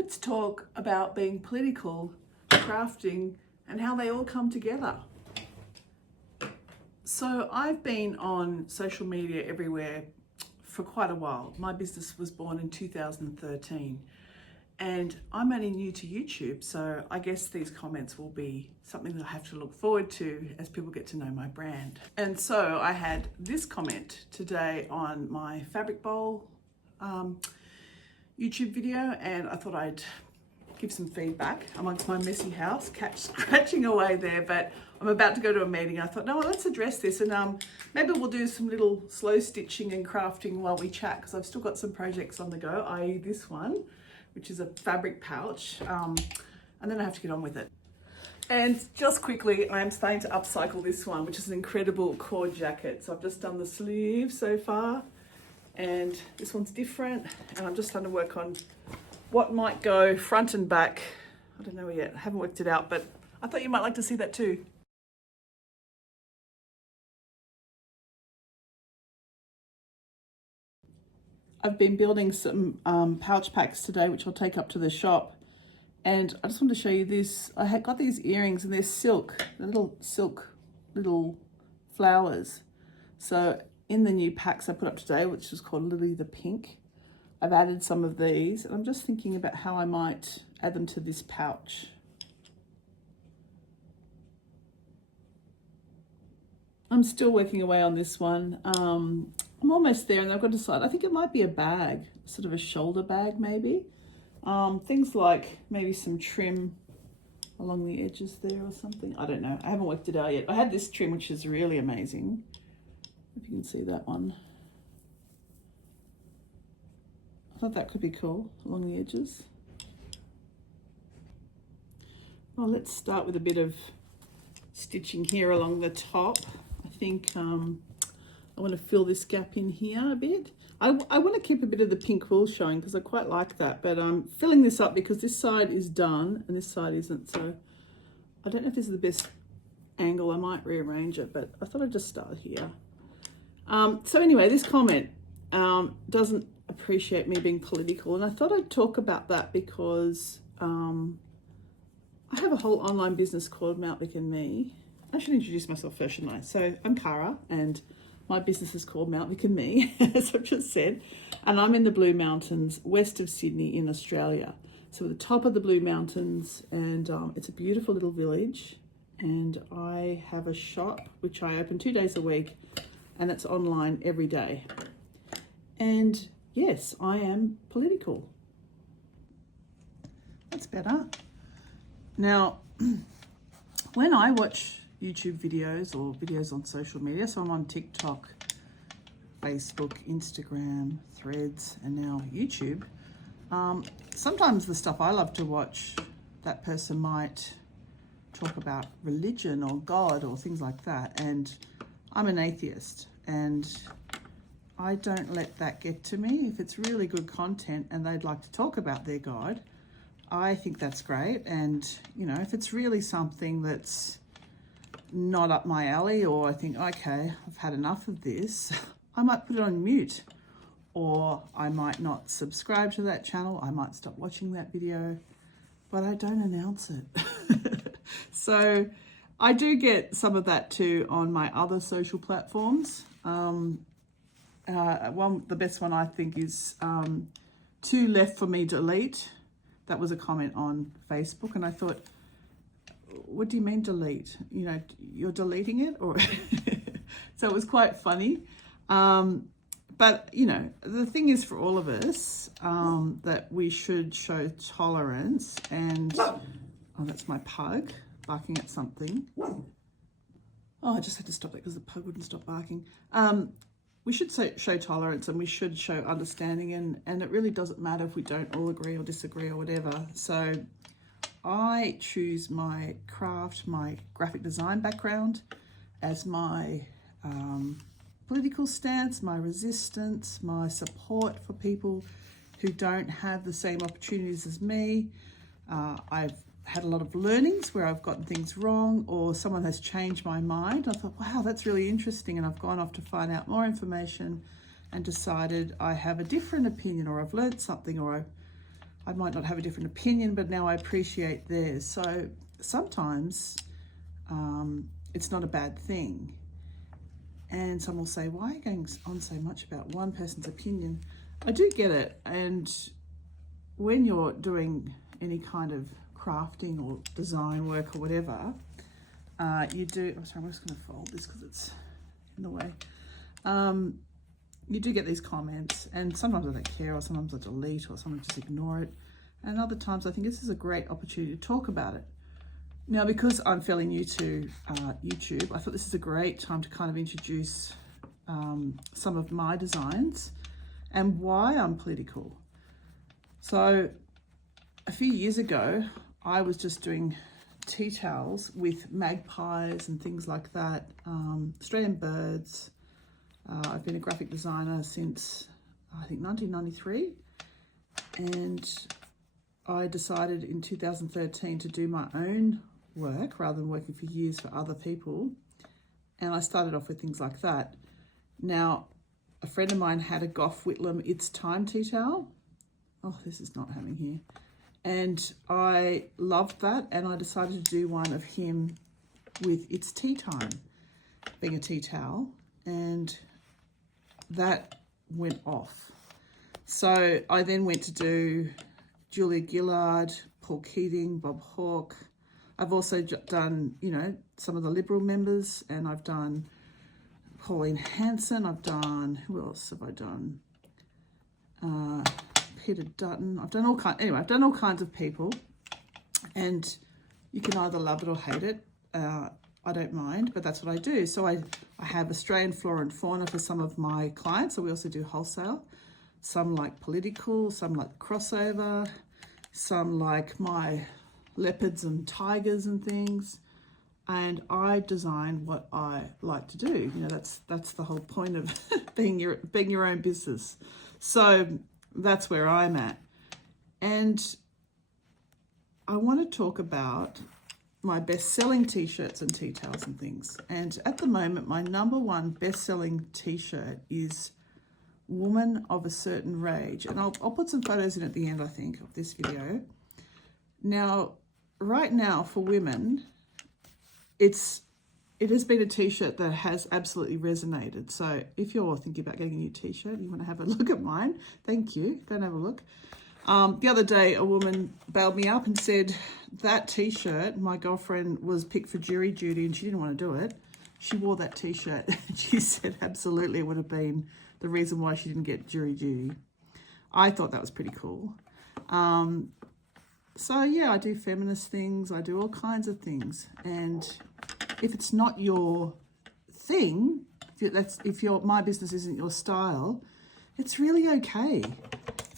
Let's talk about being political, crafting, and how they all come together. So I've been on social media everywhere for quite a while. My business was born in 2013 and I'm only new to YouTube, so I guess these comments will be something that I have to look forward to as people get to know my brand. And so I had this comment today on my fabric bowl YouTube video, and I thought I'd give some feedback amongst my messy house, cat scratching away there, but I'm about to go to a meeting. I thought, no, let's address this, and maybe we'll do some little slow stitching and crafting while we chat, because I've still got some projects on the go, i.e. this one, which is a fabric pouch, and then I have to get on with it. And just quickly, I am starting to upcycle this one, which is an incredible cord jacket. So I've just done the sleeve so far, and this one's different, and I'm just starting to work on what might go front and back. I don't know yet, I haven't worked it out, but I thought you might like to see that too. I've been building some pouch packs today, which I'll take up to the shop. And I just want to show you this. I had got these earrings and they're silk, little silk, little flowers. So in the new packs I put up today, which is called Lily the Pink, I've added some of these, and I'm just thinking about how I might add them to this pouch. I'm still working away on this one. I'm almost there, and I've got to decide. I think it might be a bag, sort of a shoulder bag maybe. Things like maybe some trim along the edges there or something. I don't know. I haven't worked it out yet. I had this trim, which is really amazing. If you can see that one. I thought that could be cool along the edges. Well, let's start with a bit of stitching here along the top. I think I want to fill this gap in here a bit. I want to keep a bit of the pink wool showing because I quite like that, but I'm filling this up because this side is done and this side isn't, so I don't know if this is the best angle. I might rearrange it, but I thought I'd just start here. So anyway, this comment doesn't appreciate me being political, and I thought I'd talk about that because I have a whole online business called Mountvick and Me. I should introduce myself first, shouldn't I? So I'm Cara, and my business is called Mountvick and Me, as I've just said, and I'm in the Blue Mountains, west of Sydney in Australia. So at the top of the Blue Mountains, and it's a beautiful little village, and I have a shop which I open 2 days a week, and it's online every day. And yes, I am political. That's better. Now, when I watch YouTube videos or videos on social media, so I'm on TikTok, Facebook, Instagram, Threads, and now YouTube, sometimes the stuff I love to watch, that person might talk about religion or God or things like that, and I'm an atheist, and I don't let that get to me. If it's really good content and they'd like to talk about their God, I think that's great. And, you know, if it's really something that's not up my alley, or I think, okay, I've had enough of this, I might put it on mute, or I might not subscribe to that channel. I might stop watching that video, but I don't announce it. So I do get some of that too on my other social platforms. The best one I think is "Two left for me delete." That was a comment on Facebook, and I thought, what do you mean delete? You know, you're deleting it? Or so it was quite funny. But, you know, the thing is for all of us that we should show tolerance, and, oh, that's my pug barking at something. Oh, I just had to stop that because the pug wouldn't stop barking. We should show tolerance, and we should show understanding, and it really doesn't matter if we don't all agree or disagree or whatever. So I choose my craft, my graphic design background as my political stance, my resistance, my support for people who don't have the same opportunities as me. I've had a lot of learnings where I've gotten things wrong, or someone has changed my mind. I thought, wow, that's really interesting, and I've gone off to find out more information and decided I have a different opinion, or I've learned something, or I might not have a different opinion, but now I appreciate theirs. So sometimes it's not a bad thing. And some will say, why are you going on so much about one person's opinion? I do get it. And when you're doing any kind of crafting or design work or whatever, you do, I'm sorry, I'm just going to fold this because it's in the way. You do get these comments, and sometimes I don't care, or sometimes I delete, or sometimes just ignore it. And other times I think this is a great opportunity to talk about it. Now, because I'm fairly new to YouTube, I thought this is a great time to kind of introduce some of my designs and why I'm political. So a few years ago, I was just doing tea towels with magpies and things like that, Australian birds. I've been a graphic designer since, I think, 1993. And I decided in 2013 to do my own work rather than working for years for other people. And I started off with things like that. Now, a friend of mine had a Gough Whitlam It's Time tea towel. Oh, this is not happening here. And I loved that, and I decided to do one of him with It's Tea Time, being a tea towel, and that went off. So I then went to do Julia Gillard, Paul Keating, Bob Hawke. I've also done, you know, some of the Liberal members, and I've done Pauline Hanson. I've done, who else have I done? Peter Dutton. I've done all kinds. Anyway, I've done all kinds of people, and you can either love it or hate it. I don't mind, but that's what I do. So I have Australian flora and fauna for some of my clients. So we also do wholesale. Some like political, some like crossover, some like my leopards and tigers and things. And I design what I like to do. You know, that's the whole point of being your own business. So that's where I'm at. And I want to talk about my best-selling t-shirts and tea towels and things. And at the moment, my number one best-selling t-shirt is Woman of a Certain Rage. And I'll put some photos in at the end, I think, of this video. Now, right now for women, it has been a t-shirt that has absolutely resonated. So if you're thinking about getting a new t-shirt, you want to have a look at mine, thank you, go and have a look. The other day, a woman bailed me up and said, that t-shirt, my girlfriend was picked for jury duty and she didn't want to do it. She wore that t-shirt. She said absolutely it would have been the reason why she didn't get jury duty. I thought that was pretty cool. So yeah, I do feminist things. I do all kinds of things. And if it's not your thing, if my business isn't your style, it's really okay.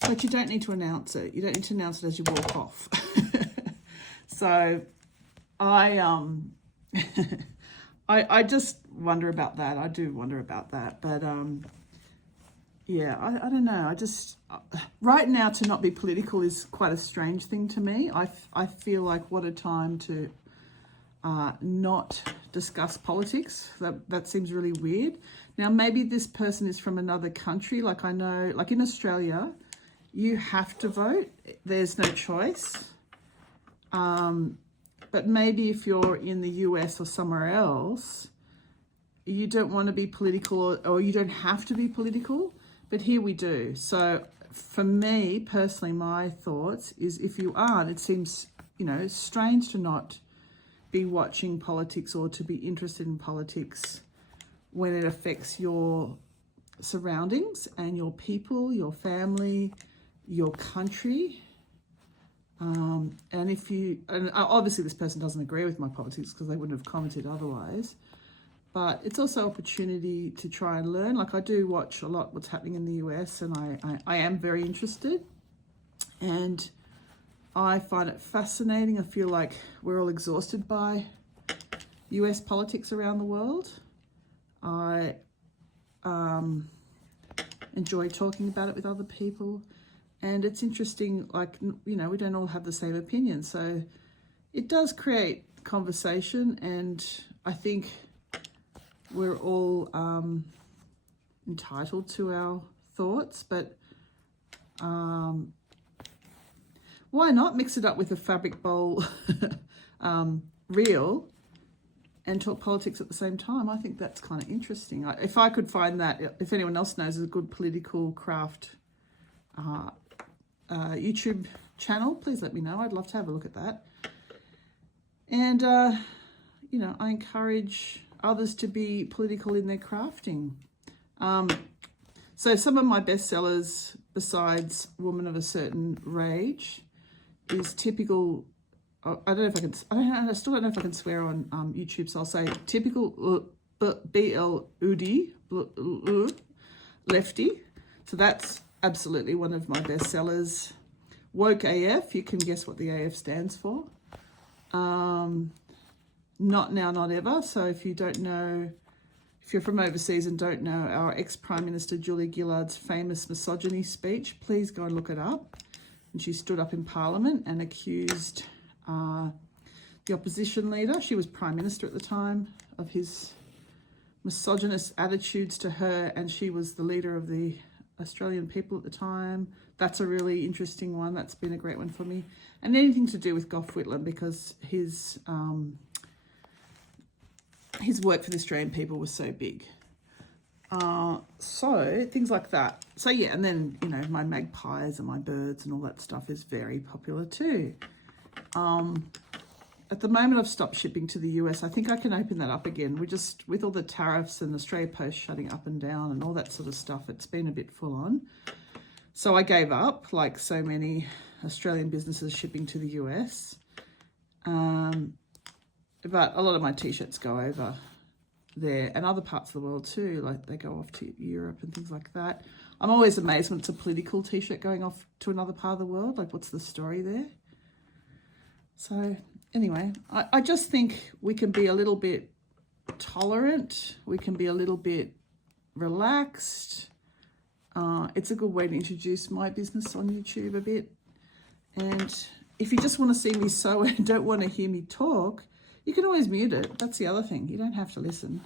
But you don't need to announce it. You don't need to announce it as you walk off. So I just wonder about that. I do wonder about that. But yeah, I don't know. I just, right now to not be political is quite a strange thing to me. I feel like what a time to not discuss politics. That seems really weird. Now, maybe this person is from another country. Like I know, like in Australia, you have to vote. There's no choice. But maybe if you're in the US or somewhere else, you don't want to be political or you don't have to be political. But here we do. So for me personally, my thoughts is if you aren't, it seems, you know, strange to not be watching politics or to be interested in politics when it affects your surroundings and your people, your family, your country. And obviously this person doesn't agree with my politics because they wouldn't have commented otherwise. But it's also opportunity to try and learn. Like I do watch a lot what's happening in the US, and I am very interested. And I find it fascinating. I feel like we're all exhausted by US politics around the world. I enjoy talking about it with other people. And it's interesting, like, you know, we don't all have the same opinion. So it does create conversation, and I think we're all entitled to our thoughts, but why not mix it up with a fabric bowl reel and talk politics at the same time? I think that's kind of interesting. If I could find that, if anyone else knows a good political craft YouTube channel, please let me know. I'd love to have a look at that. And, you know, I encourage others to be political in their crafting. So some of my bestsellers, besides Woman of a Certain Rage, is typical. I don't know if I can. I still don't know if I can swear on YouTube, so I'll say typical BLUD lefty. So that's absolutely one of my bestsellers. Woke AF. You can guess what the AF stands for. Not Now, Not Ever. So if you don't know, if you're from overseas and don't know our ex-Prime Minister Julia Gillard's famous misogyny speech, please go and look it up. And she stood up in Parliament and accused the opposition leader, she was Prime Minister at the time, of his misogynist attitudes to her, and she was the leader of the Australian people at the time. That's a really interesting one. That's been a great one for me. And anything to do with Gough Whitlam, because his work for the Australian people was so big. So things like that. So yeah, and then, you know, my magpies and my birds and all that stuff is very popular too. At the moment I've stopped shipping to the US. I think I can open that up again. We just, with all the tariffs and Australia Post shutting up and down and all that sort of stuff, it's been a bit full on. So I gave up, like so many Australian businesses shipping to the US. But a lot of my t-shirts go over there and other parts of the world too, like they go off to Europe and things like that. I'm always amazed when it's a political t-shirt going off to another part of the world, like what's the story there? So anyway, I just think we can be a little bit tolerant, we can be a little bit relaxed. It's a good way to introduce my business on YouTube a bit. And if you just want to see me sew and don't want to hear me talk, you can always mute it. That's the other thing. You don't have to listen.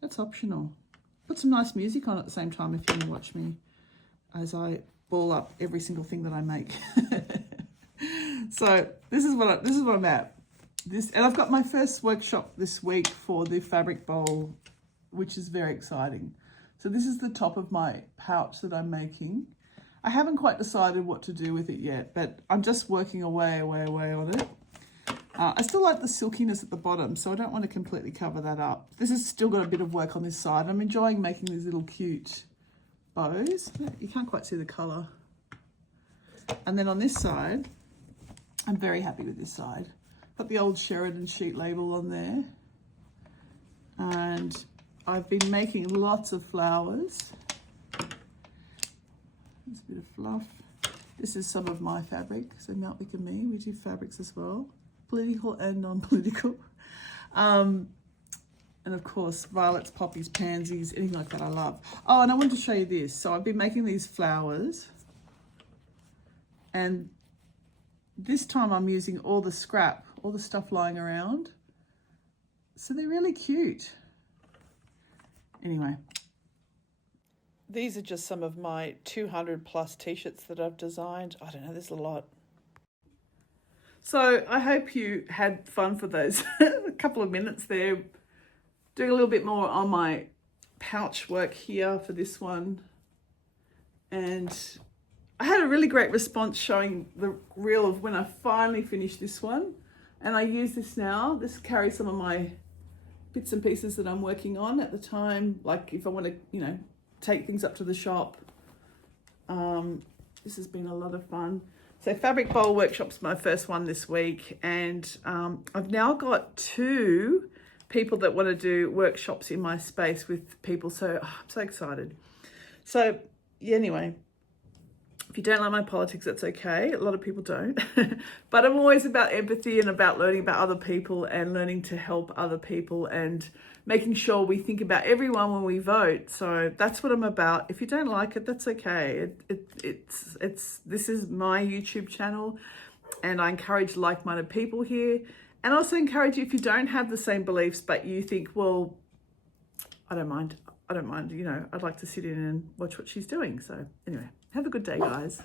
That's optional. Put some nice music on at the same time if you want to watch me as I ball up every single thing that I make. So this is what I'm at. And I've got my first workshop this week for the fabric bowl, which is very exciting. So this is the top of my pouch that I'm making. I haven't quite decided what to do with it yet, but I'm just working away on it. I still like the silkiness at the bottom, so I don't want to completely cover that up. This has still got a bit of work on this side. I'm enjoying making these little cute bows. You can't quite see the colour. And then on this side, I'm very happy with this side. Got the old Sheridan sheet label on there. And I've been making lots of flowers. There's a bit of fluff. This is some of my fabric. So Meltwick and me, we do fabrics as well. Political and non-political. And of course, violets, poppies, pansies, anything like that I love. Oh, and I wanted to show you this. So I've been making these flowers. And this time I'm using all the scrap, all the stuff lying around. So they're really cute. Anyway. These are just some of my 200 plus t-shirts that I've designed. I don't know, there's a lot. So I hope you had fun for those a couple of minutes there. Doing a little bit more on my pouch work here for this one. And I had a really great response showing the reel of when I finally finished this one. And I use this now. This carries some of my bits and pieces that I'm working on at the time. Like if I want to, you know, take things up to the shop. This has been a lot of fun. So Fabric Bowl Workshop's my first one this week, and I've now got 2 people that want to do workshops in my space with people, so I'm so excited. So yeah, anyway, if you don't like my politics, that's okay. A lot of people don't. But I'm always about empathy and about learning about other people and learning to help other people and making sure we think about everyone when we vote. So that's what I'm about. If you don't like it, that's okay. This is my YouTube channel, and I encourage like-minded people here. And also encourage you, if you don't have the same beliefs, but you think, well, I don't mind, you know, I'd like to sit in and watch what she's doing. So anyway, have a good day, guys.